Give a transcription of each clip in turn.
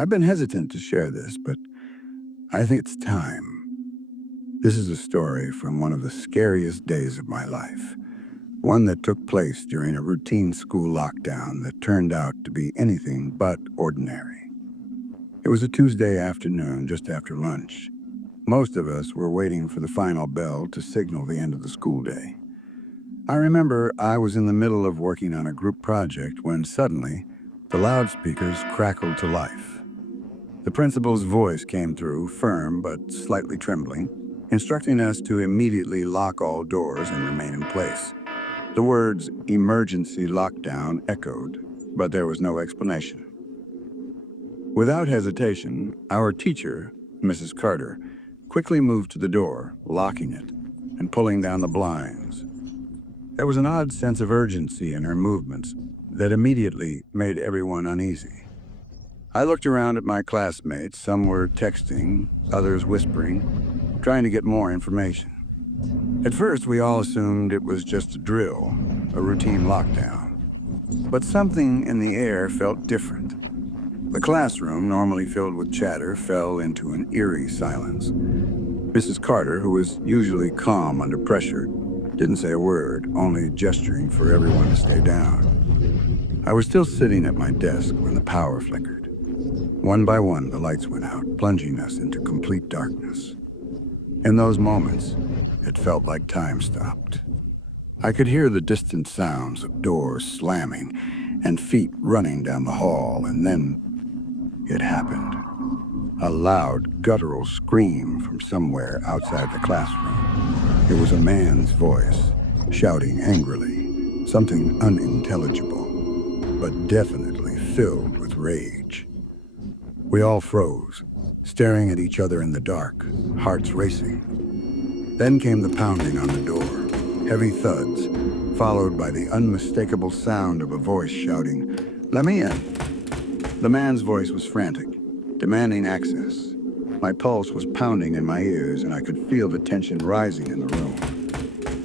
I've been hesitant to share this, but I think it's time. This is a story from one of the scariest days of my life, one that took place during a routine school lockdown that turned out to be anything but ordinary. It was a Tuesday afternoon, just after lunch. Most of us were waiting for the final bell to signal the end of the school day. I remember I was in the middle of working on a group project when suddenly the loudspeakers crackled to life. The principal's voice came through, firm but slightly trembling, instructing us to immediately lock all doors and remain in place. The words emergency lockdown echoed, but there was no explanation. Without hesitation, our teacher, Mrs. Carter, quickly moved to the door, locking it and pulling down the blinds. There was an odd sense of urgency in her movements that immediately made everyone uneasy. I looked around at my classmates. Some were texting, others whispering, trying to get more information. At first, we all assumed it was just a drill, a routine lockdown. But something in the air felt different. The classroom, normally filled with chatter, fell into an eerie silence. Mrs. Carter, who was usually calm under pressure, didn't say a word, only gesturing for everyone to stay down. I was still sitting at my desk when the power flickered. One by one, the lights went out, plunging us into complete darkness. In those moments, it felt like time stopped. I could hear the distant sounds of doors slamming and feet running down the hall, and then it happened. A loud, guttural scream from somewhere outside the classroom. It was a man's voice, shouting angrily, something unintelligible, but definitely filled with rage. We all froze, staring at each other in the dark, hearts racing. Then came the pounding on the door, heavy thuds, followed by the unmistakable sound of a voice shouting, "Let me in." The man's voice was frantic, demanding access. My pulse was pounding in my ears, and I could feel the tension rising in the room.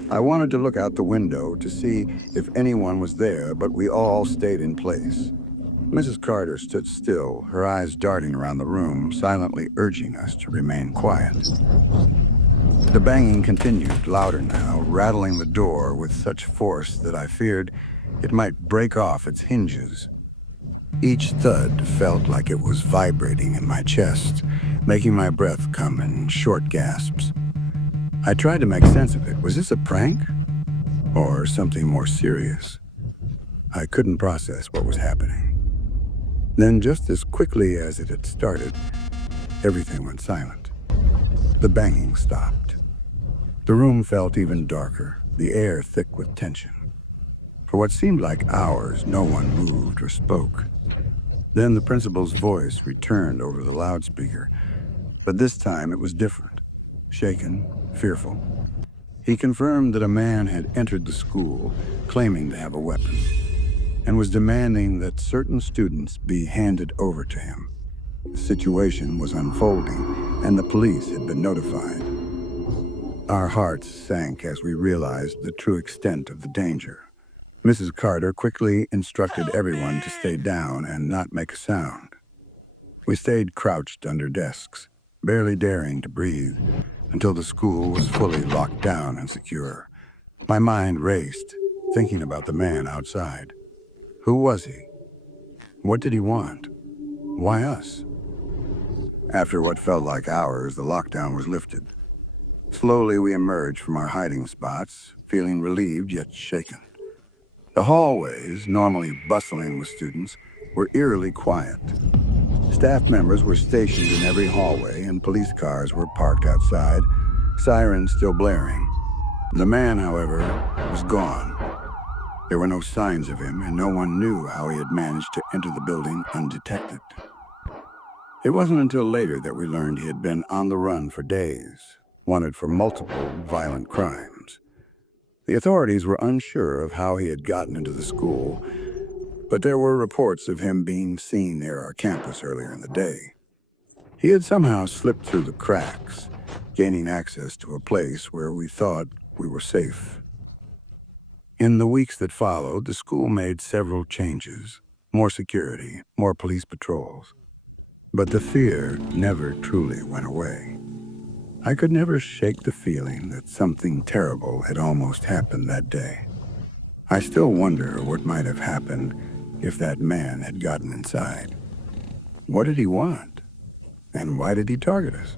I wanted to look out the window to see if anyone was there, but we all stayed in place. Mrs. Carter stood still, her eyes darting around the room, silently urging us to remain quiet. The banging continued, louder now, rattling the door with such force that I feared it might break off its hinges. Each thud felt like it was vibrating in my chest, making my breath come in short gasps. I tried to make sense of it. Was this a prank? Or something more serious? I couldn't process what was happening. Then, just as quickly as it had started, everything went silent. The banging stopped. The room felt even darker, the air thick with tension. For what seemed like hours, no one moved or spoke. Then the principal's voice returned over the loudspeaker, but this time it was different, shaken, fearful. He confirmed that a man had entered the school, claiming to have a weapon, and was demanding that certain students be handed over to him. The situation was unfolding, and the police had been notified. Our hearts sank as we realized the true extent of the danger. Mrs. Carter quickly instructed everyone to stay down and not make a sound. We stayed crouched under desks, barely daring to breathe, until the school was fully locked down and secure. My mind raced, thinking about the man outside. Who was he? What did he want? Why us? After what felt like hours, the lockdown was lifted. Slowly we emerged from our hiding spots, feeling relieved yet shaken. The hallways, normally bustling with students, were eerily quiet. Staff members were stationed in every hallway, and police cars were parked outside, sirens still blaring. The man, however, was gone. There were no signs of him, and no one knew how he had managed to enter the building undetected. It wasn't until later that we learned he had been on the run for days, wanted for multiple violent crimes. The authorities were unsure of how he had gotten into the school, but there were reports of him being seen near our campus earlier in the day. He had somehow slipped through the cracks, gaining access to a place where we thought we were safe. In the weeks that followed, the school made several changes. More security, more police patrols. But the fear never truly went away. I could never shake the feeling that something terrible had almost happened that day. I still wonder what might have happened if that man had gotten inside. What did he want? And why did he target us?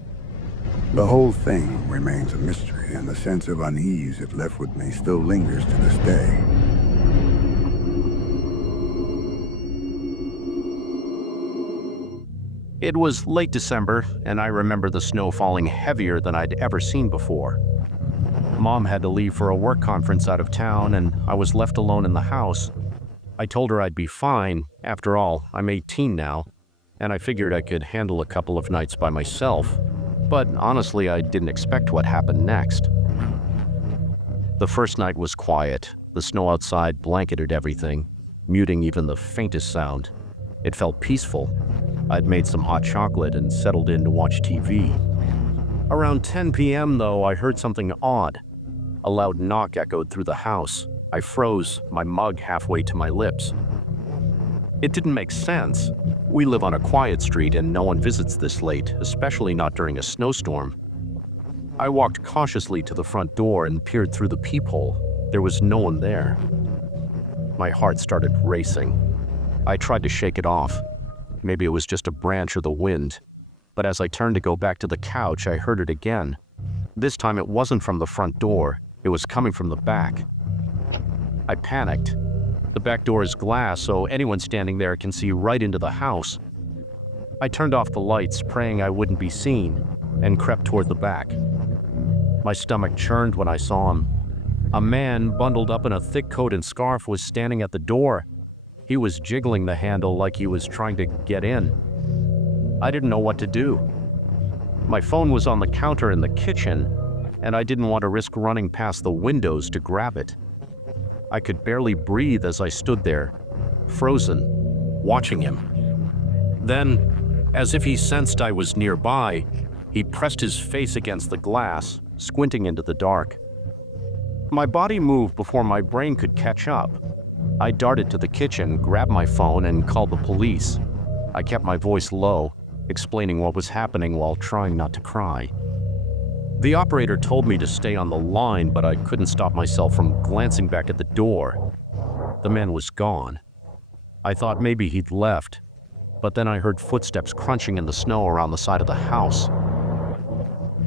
The whole thing remains a mystery, and the sense of unease it left with me still lingers to this day. It was late December, and I remember the snow falling heavier than I'd ever seen before. Mom had to leave for a work conference out of town, and I was left alone in the house. I told her I'd be fine. After all, I'm 18 now, and I figured I could handle a couple of nights by myself. But honestly, I didn't expect what happened next. The first night was quiet. The snow outside blanketed everything, muting even the faintest sound. It felt peaceful. I'd made some hot chocolate and settled in to watch TV. Around 10 p.m., though, I heard something odd. A loud knock echoed through the house. I froze, my mug halfway to my lips. It didn't make sense. We live on a quiet street and no one visits this late, especially not during a snowstorm. I walked cautiously to the front door and peered through the peephole. There was no one there. My heart started racing. I tried to shake it off. Maybe it was just a branch or the wind. But as I turned to go back to the couch, I heard it again. This time it wasn't from the front door. It was coming from the back. I panicked. The back door is glass, so anyone standing there can see right into the house. I turned off the lights, praying I wouldn't be seen, and crept toward the back. My stomach churned when I saw him. A man, bundled up in a thick coat and scarf, was standing at the door. He was jiggling the handle like he was trying to get in. I didn't know what to do. My phone was on the counter in the kitchen, and I didn't want to risk running past the windows to grab it. I could barely breathe as I stood there, frozen, watching him. Then, as if he sensed I was nearby, he pressed his face against the glass, squinting into the dark. My body moved before my brain could catch up. I darted to the kitchen, grabbed my phone, and called the police. I kept my voice low, explaining what was happening while trying not to cry. The operator told me to stay on the line, but I couldn't stop myself from glancing back at the door. The man was gone. I thought maybe he'd left, but then I heard footsteps crunching in the snow around the side of the house.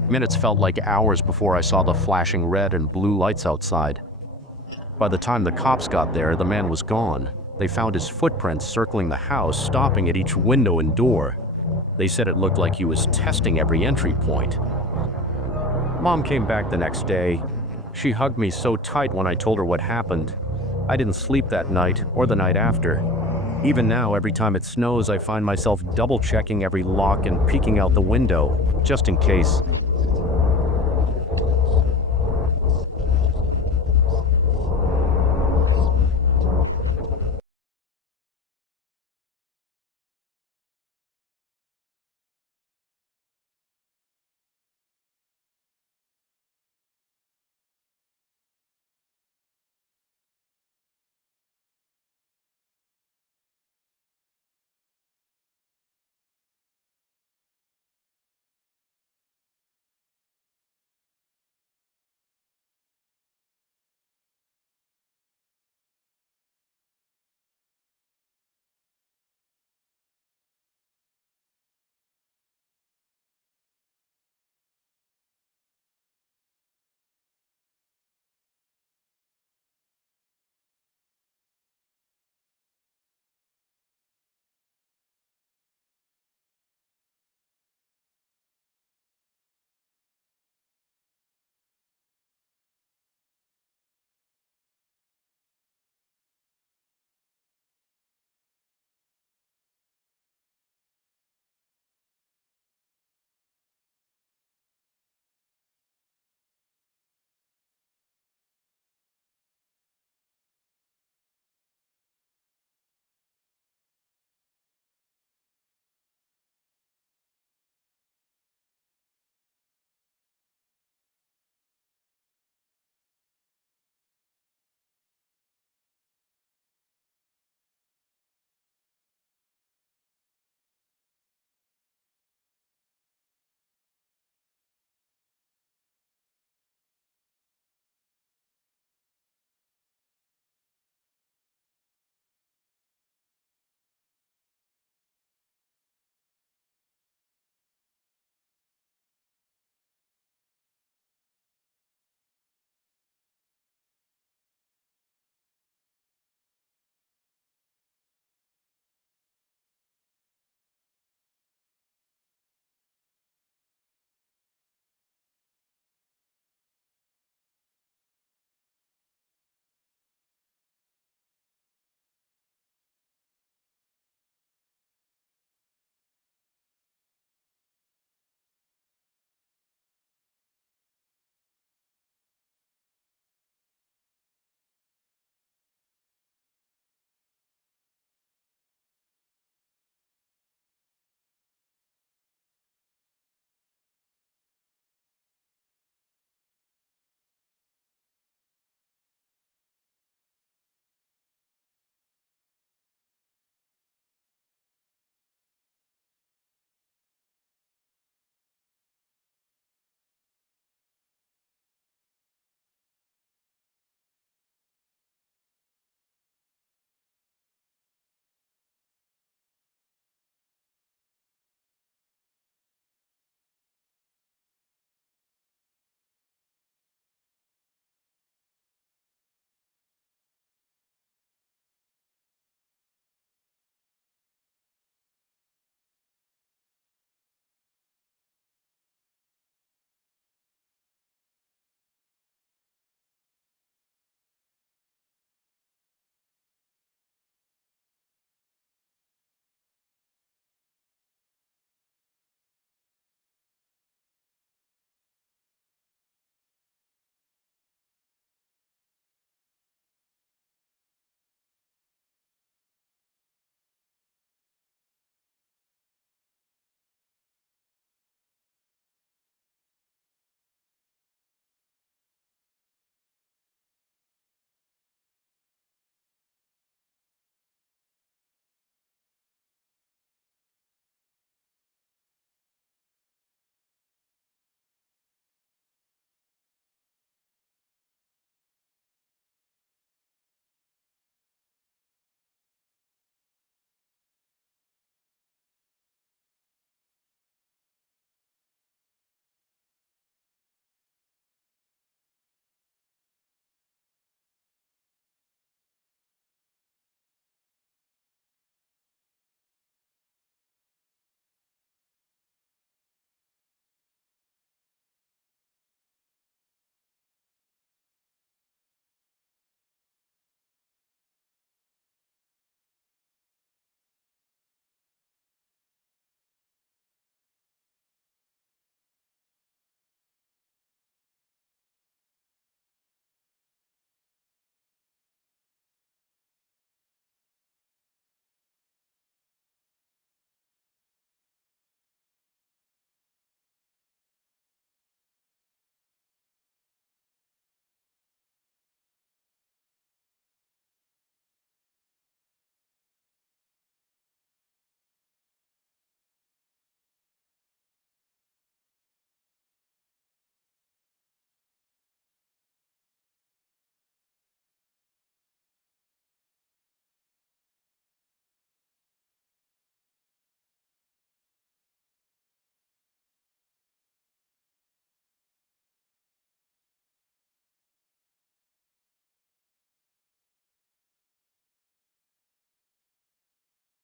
Minutes felt like hours before I saw the flashing red and blue lights outside. By the time the cops got there, the man was gone. They found his footprints circling the house, stopping at each window and door. They said it looked like he was testing every entry point. Mom came back the next day. She hugged me so tight when I told her what happened. I didn't sleep that night or the night after. Even now, every time it snows, I find myself double-checking every lock and peeking out the window, just in case.